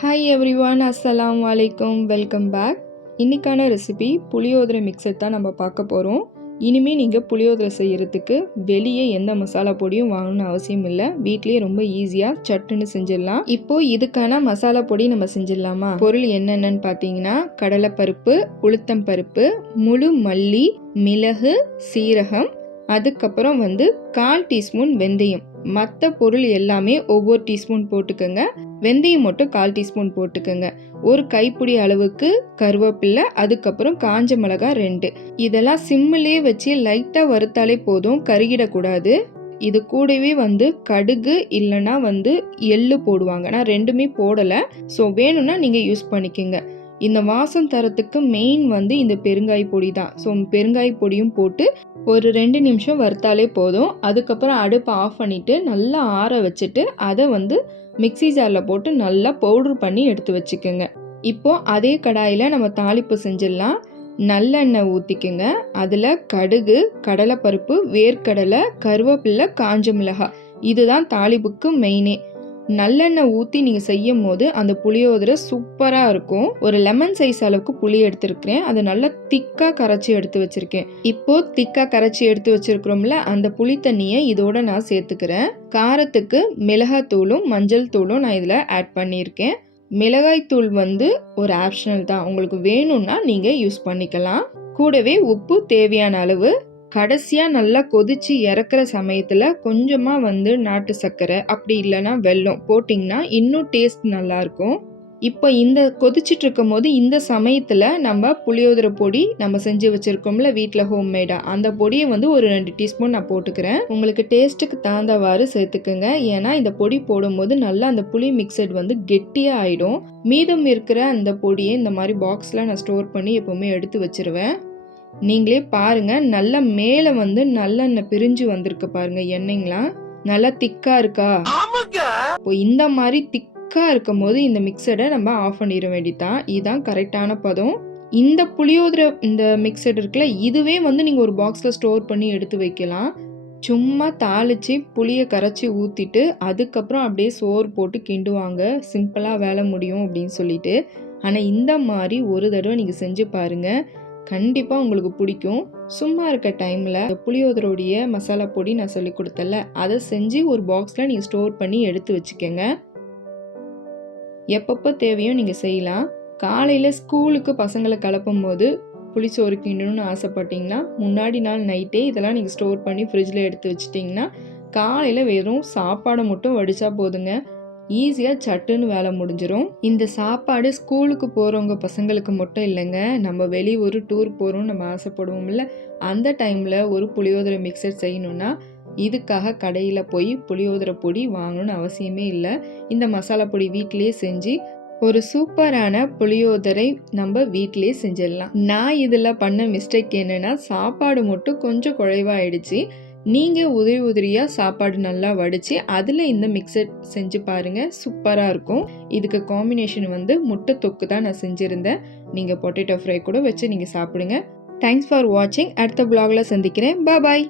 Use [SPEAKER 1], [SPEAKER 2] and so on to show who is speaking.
[SPEAKER 1] Hi every one அஸ்ஸலாம் வலைக்கம் welcome back இன்றைக்கான ரெசிபி புளியோதரை மிக்சர் தான் நம்ம பார்க்க போகிறோம் இனிமேல் நீங்கள் புளியோதரை செய்கிறதுக்கு வெளியே எந்த மசாலா பொடியும் வாங்கணும்னு அவசியம் இல்லை. வீட்லேயே ரொம்ப ஈஸியாக சட்டுன்னு செஞ்சிடலாம். இப்போது இதுக்கான மசாலா பொடி நம்ம செஞ்சிடலாமா? பொருள் என்னென்னு பார்த்தீங்கன்னா கடலைப்பருப்பு உளுத்தம் பருப்பு முழு மல்லி மிளகு சீரகம் அதுக்கப்புறம் வந்து கால் டீஸ்பூன் வெந்தயம். மற்ற பொருள் எல்லாமே ஒவ்வொரு டீஸ்பூன் போட்டுக்கோங்க. வெந்தயம் மட்டும் கால் டீஸ்பூன் போட்டுக்கோங்க. ஒரு கைப்பிடி அளவுக்கு கருவேப்பில்லை அதுக்கப்புறம் காஞ்ச மிளகா ரெண்டு. இதெல்லாம் சிம்மிலே வச்சு லைட்டாக வறுத்தாலே போதும் கருகிடக்கூடாது. இது கூடவே வந்து கடுகு இல்லைன்னா வந்து எள்ளு போடுவாங்க. நான் ரெண்டுமே போடலை. ஸோ வேணும்னா நீங்கள் யூஸ் பண்ணிக்கோங்க. இந்த வாசம் தரத்துக்கு மெயின் வந்து இந்த பெருங்காய் பொடி தான். ஸோ பெருங்காய் பொடியும் போட்டு ஒரு ரெண்டு நிமிஷம் வறுத்தாலே போதும். அதுக்கப்புறம் அடுப்பை ஆஃப் பண்ணிவிட்டு நல்லா ஆற வச்சுட்டு அதை வந்து மிக்சி ஜாரில் போட்டு நல்லா பவுட்ரு பண்ணி எடுத்து வச்சுக்கோங்க. இப்போது அதே கடாயில் நம்ம தாளிப்பு செஞ்சிடலாம். நல்லெண்ணெய் ஊற்றிக்கோங்க அதில் கடுகு கடலைப்பருப்பு வேர்க்கடலை கருவேப்பில்லை காஞ்ச மிளகாய். இதுதான் தாளிப்புக்கு மெயினே நல்லெண்ணெய் ஊற்றி நீங்கள் செய்யும் போது அந்த புளியோதரை சூப்பராக இருக்கும். ஒரு லெமன் சைஸ் அளவுக்கு புளி எடுத்துருக்கிறேன். அதை நல்லா திக்காக கரைச்சி எடுத்து வச்சுருக்கேன். இப்போது திக்காக கரைச்சி எடுத்து வச்சுருக்கிறோம்ல அந்த புளி தண்ணியை இதோட நான் சேர்த்துக்கிறேன். காரத்துக்கு மிளகாத்தூளும் மஞ்சள் தூளும் நான் இதில் ஆட் பண்ணியிருக்கேன். மிளகாய்த்தூள் வந்து ஒரு ஆப்ஷனல் தான். உங்களுக்கு வேணும்னா நீங்கள் யூஸ் பண்ணிக்கலாம். கூடவே உப்பு தேவையான அளவு கடைசியாக நல்லா கொதிச்சு இறக்குற சமயத்தில் கொஞ்சமாக வந்து நாட்டு சர்க்கரை அப்படி இல்லைன்னா வெல்லம் போட்டிங்கன்னா இன்னும் டேஸ்ட் நல்லாயிருக்கும். இப்போ இந்த கொதிச்சுட்டு இருக்கும் போது இந்த சமயத்தில் நம்ம புளியோதரை பொடி நம்ம செஞ்சு வச்சுருக்கோம்ல வீட்டில் ஹோம்மேடாக அந்த பொடியை வந்து ஒரு ரெண்டு டீஸ்பூன் நான் போட்டுக்கிறேன். உங்களுக்கு டேஸ்ட்டுக்கு தகுந்தவாறு சேர்த்துக்குங்க. ஏன்னா இந்த பொடி போடும்போது நல்லா அந்த புளி மிக்சட் வந்து கெட்டியாக ஆகிடும் மீதம் இருக்கிற அந்த பொடியை இந்த மாதிரி பாக்ஸில் நான் ஸ்டோர் பண்ணி எப்போவுமே எடுத்து வச்சுருவேன். நீங்களே பாருங்க நல்ல மேலே வந்து நல்லெண்ணெய் பிரிஞ்சு வந்திருக்கு பாருங்க எண்ணெய்ங்களாம் நல்லா திக்கா இருக்கா? இப்போ இந்த மாதிரி திக்கா இருக்கும் போது இந்த மிக்சடை நம்ம ஆஃப் பண்ணிட வேண்டியதான் இதுதான் கரெக்டான பதம். இந்த புளியோதரை இந்த மிக்சட் இருக்குல்ல இதுவே வந்து நீங்கள் ஒரு பாக்ஸில் ஸ்டோர் பண்ணி எடுத்து வைக்கலாம். சும்மா தாளித்து புளியை கரைச்சி ஊற்றிட்டு அதுக்கப்புறம் அப்படியே சோறு போட்டு கிண்டுவாங்க. சிம்பிளாக வேலை முடியும் அப்படின்னு சொல்லிட்டு. ஆனால் இந்த மாதிரி ஒரு தடவை நீங்கள் செஞ்சு பாருங்கள் கண்டிப்பாக உங்களுக்கு பிடிக்கும். சும்மா இருக்க டைமில் புளியோதரோடைய மசாலா பொடி நான் சொல்லி கொடுத்தல அதை செஞ்சு ஒரு பாக்ஸில் நீங்கள் ஸ்டோர் பண்ணி எடுத்து வச்சுக்கோங்க. எப்பப்போ தேவையோ நீங்கள் செய்யலாம். காலையில் ஸ்கூலுக்கு பசங்களை கலப்பும் போது புளிச்சோறு கிண்டணும்னு ஆசைப்பட்டீங்கன்னா முன்னாடி நாள் நைட்டே இதெல்லாம் நீங்கள் ஸ்டோர் பண்ணி ஃப்ரிட்ஜில் எடுத்து வச்சிட்டிங்கன்னா காலையில் வெறும் சாப்பாடை மட்டும் வடித்தா போதுங்க. ஈஸியாக சட்டுன்னு வேலை முடிஞ்சிடும் இந்த சாப்பாடு ஸ்கூலுக்கு போகிறவங்க பசங்களுக்கு மட்டும் இல்லைங்க. நம்ம வெளியூர் டூர் போகிறோம் நம்ம ஆசைப்படுவோம்ல. அந்த டைமில் ஒரு புளியோதரை மிக்சர் செய்யணுன்னா இதுக்காக கடையில் போய் புளியோதரை பொடி வாங்கணும்னு அவசியமே இல்லை. இந்த மசாலா பொடி வீட்டிலேயே செஞ்சு ஒரு சூப்பரான புளியோதரை நம்ம வீட்டிலே செஞ்சிடலாம். நான் இதில் பண்ண மிஸ்டேக் என்னென்னா சாப்பாடு மட்டும் கொஞ்சம் குறைவாயிடுச்சு. நீங்கள் உதிரி உதிரியாக சாப்பாடு நல்லா வடித்து அதில் இந்த மிக்சர் செஞ்சு பாருங்கள் சூப்பராக இருக்கும். இதுக்கு காம்பினேஷன் வந்து முட்டை தொக்கு தான் நான் செஞ்சுருந்தேன். நீங்கள் பொட்டேட்டோ ஃப்ரை கூட வச்சு நீங்கள் சாப்பிடுங்க. தேங்க்ஸ் ஃபார் வாட்சிங் அடுத்த பிளாகில் சந்திக்கிறேன். பாய்